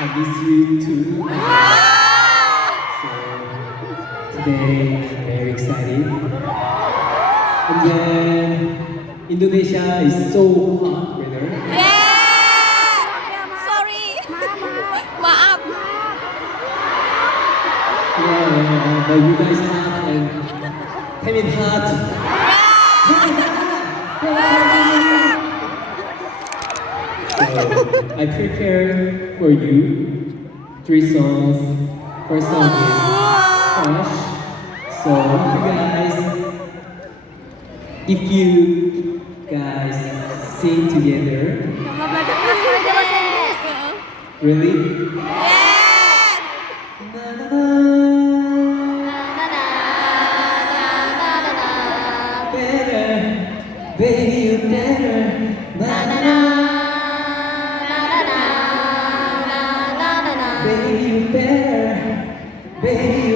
I miss you too. So today I'm very excited. And then Indonesia is so hot weather. Sorry. Maaf. Yeah, but you guys hot and TAEMIN hot. So I prepared for you 3 songs. First song is Crush. So if you guys sing together, really? Na, na, na. Better, baby, you better. Na, na, na. Baby, you better. Baby,